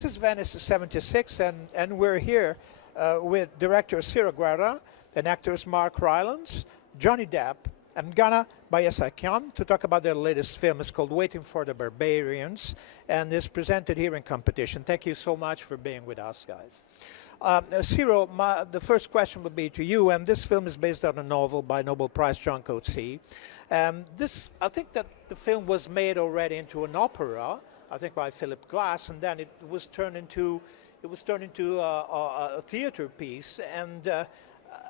This is Venice 76, and we're here with director Ciro Guerra and actors Mark Rylance, Johnny Depp, and Ghana Bayasakian to talk about their latest film. It's called Waiting for the Barbarians, and is presented here in competition. Thank you so much for being with us, guys. Ciro, the first question would be to you, and this film is based on a novel by Nobel Prize John Coetzee. I think that the film was made already into an opera, I think by Philip Glass, and then it was turned into a theater piece. And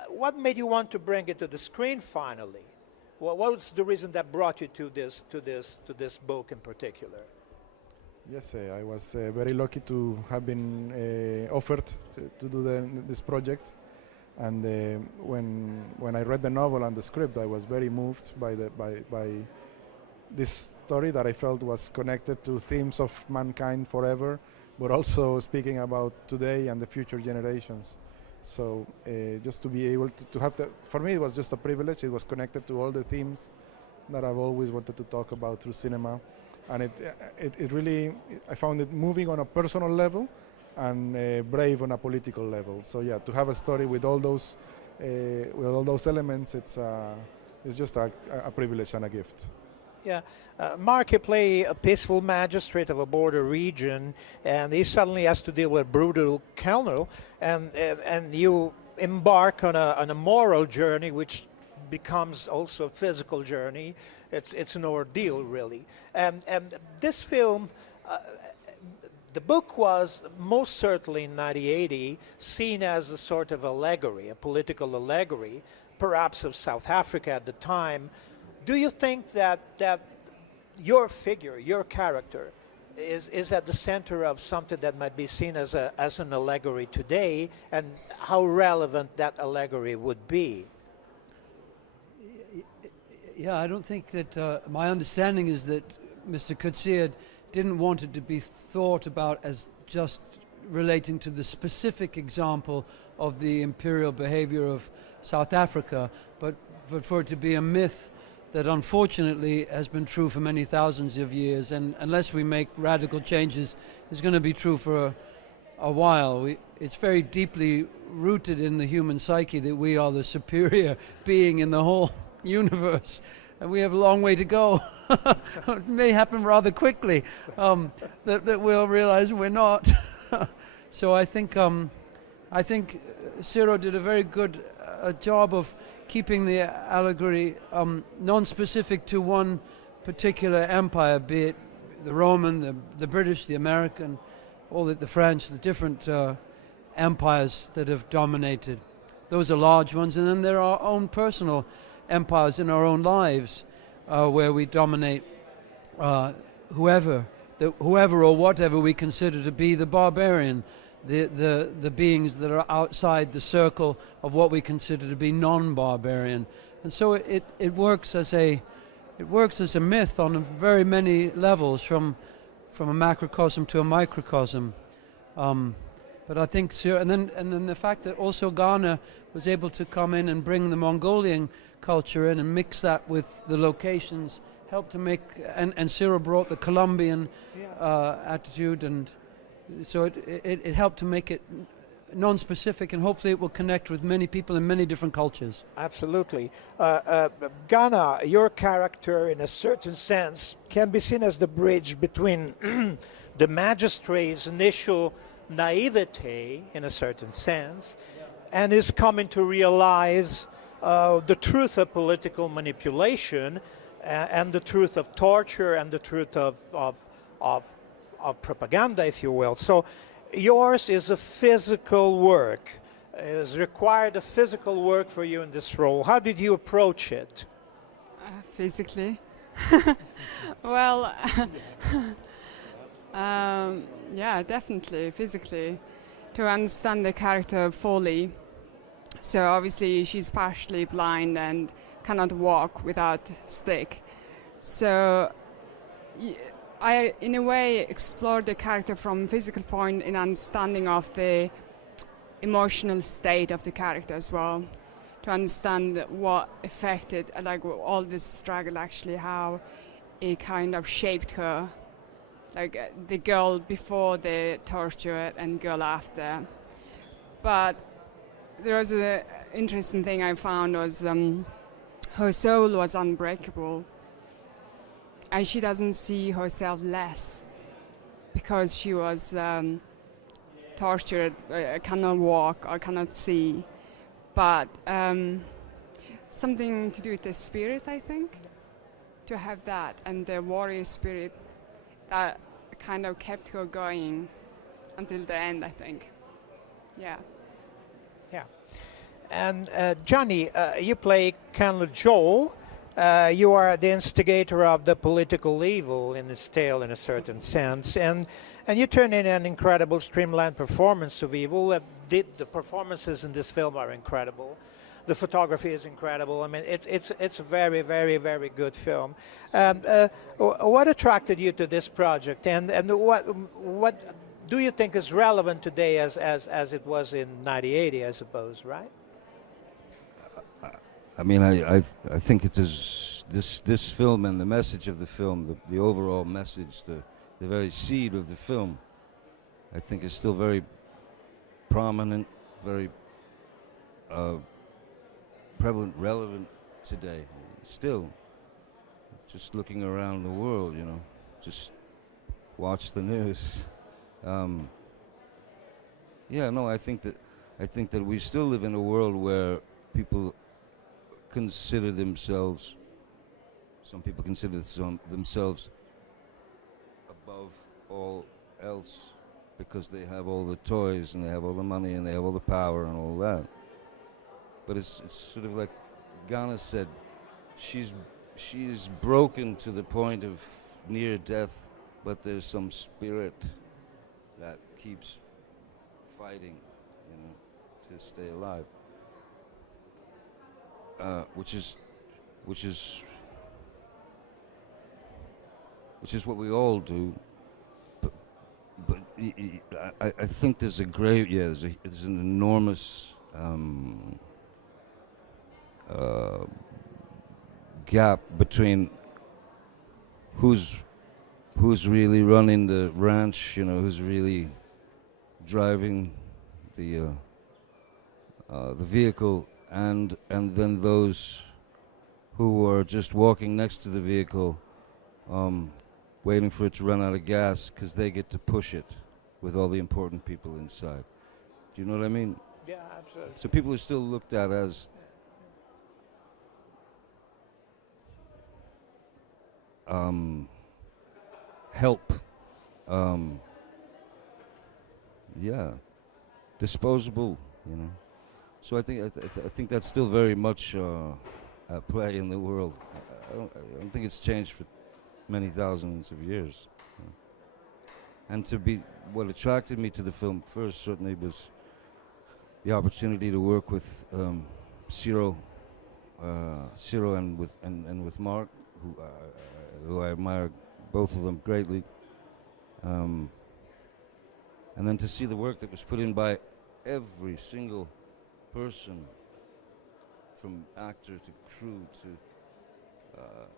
what made you want to bring it to the screen finally? What was the reason that brought you to this book in particular? Yes, I was very lucky to have been offered to do this project, and when I read the novel and the script, I was very moved by this story that I felt was connected to themes of mankind forever, but also speaking about today and the future generations. So just to be able to have for me it was just a privilege. It was connected to all the themes that I've always wanted to talk about through cinema. And it really, I found it moving on a personal level and brave on a political level. So yeah, to have a story with all those elements, it's just a privilege and a gift. Yeah, Mark, you play a peaceful magistrate of a border region, and he suddenly has to deal with a brutal colonel, and you embark on a moral journey, which becomes also a physical journey. It's an ordeal, really. And this film, the book was most certainly in 1980 seen as a sort of allegory, a political allegory, perhaps of South Africa at the time. Do you think that your figure, your character, is at the center of something that might be seen as an allegory today, and how relevant that allegory would be? Yeah, I don't think that, my understanding is that Mr. Coetzee didn't want it to be thought about as just relating to the specific example of the imperial behavior of South Africa, but for it to be a myth that unfortunately has been true for many thousands of years, and unless we make radical changes, is going to be true for a while. It's very deeply rooted in the human psyche that we are the superior being in the whole universe, and we have a long way to go. It may happen rather quickly that we'll realize we're not. So I think Ciro did a very good job of keeping the allegory non-specific to one particular empire, be it the Roman, the British, the American, all the French, the different empires that have dominated. Those are large ones, and then there are our own personal empires in our own lives where we dominate whoever or whatever we consider to be the barbarian, the beings that are outside the circle of what we consider to be non-barbarian. And so it works as a myth on very many levels, from a macrocosm to a microcosm. But I think and then the fact that also Ghana was able to come in and bring the Mongolian culture in and mix that with the locations helped to make, and Ciro brought the Colombian attitude, and so it helped to make it non-specific, and hopefully it will connect with many people in many different cultures. Absolutely. Ghana, your character in a certain sense can be seen as the bridge between the magistrate's initial naivete in a certain sense and is coming to realize the truth of political manipulation and the truth of torture and the truth of propaganda, if you will. So yours is a physical work. It has required a physical work for you in this role. How did you approach it? Physically? Well, yeah, definitely, physically. To understand the character of Folly. So obviously she's partially blind and cannot walk without stick. So I, in a way, explored the character from physical point in understanding of the emotional state of the character as well, to understand what affected, like all this struggle actually, how it kind of shaped her like the girl before the torture and girl after. But there was an interesting thing I found was her soul was unbreakable, and she doesn't see herself less because she was tortured, cannot walk or cannot see. But something to do with the spirit, I think, to have that, and the warrior spirit that kind of kept her going until the end, I think. Yeah. Yeah. And Johnny, you play Colonel Joel. You are the instigator of the political evil in this tale, in a certain sense, and you turn in an incredible streamlined performance of evil. The performances in this film are incredible. The photography is incredible. I mean, it's a very, very, very good film. What attracted you to this project, and what do you think is relevant today as it was in 1980, I suppose, right? I mean, I think it is this film and the message of the film, the overall message, the very seed of the film, I think is still very prominent, very prevalent, relevant today. Still, just looking around the world, you know, just watch the news. Yeah, no, I think that we still live in a world where people consider themselves, some people consider themselves above all else because they have all the toys and they have all the money and they have all the power and all that. But it's sort of like Ghana said, she's broken to the point of near death, but there's some spirit that keeps fighting, you know, to stay alive. Which is what we all do. But I think there's a great, there's an enormous gap between who's really running the ranch, you know, who's really driving the vehicle, and then those who are just walking next to the vehicle, waiting for it to run out of gas because they get to push it with all the important people inside. Do you know what I mean? Yeah, absolutely. So people are still looked at as help, disposable, you know. So I think that's still very much at play in the world. I don't think it's changed for many thousands of years. And what attracted me to the film first certainly was the opportunity to work with Ciro and with Mark, who I admire both of them greatly. And then to see the work that was put in by every single person, from actor to crew to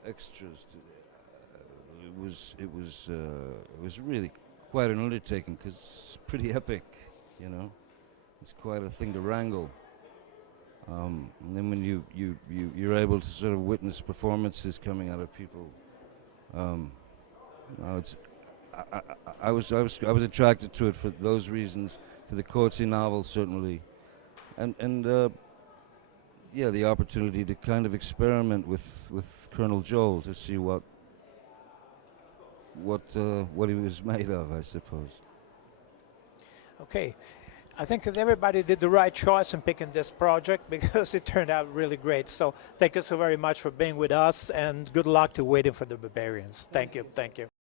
extras, to it was really quite an undertaking because it's pretty epic, you know. It's quite a thing to wrangle. And then when you're able to sort of witness performances coming out of people, I was attracted to it for those reasons, for the Coetzee novel certainly, and the opportunity to kind of experiment with Colonel Joel to see what he was made of, I suppose. Okay. I think that everybody did the right choice in picking this project because it turned out really great. So thank you so very much for being with us, and good luck to Waiting for the Barbarians. Thank you. Thank you.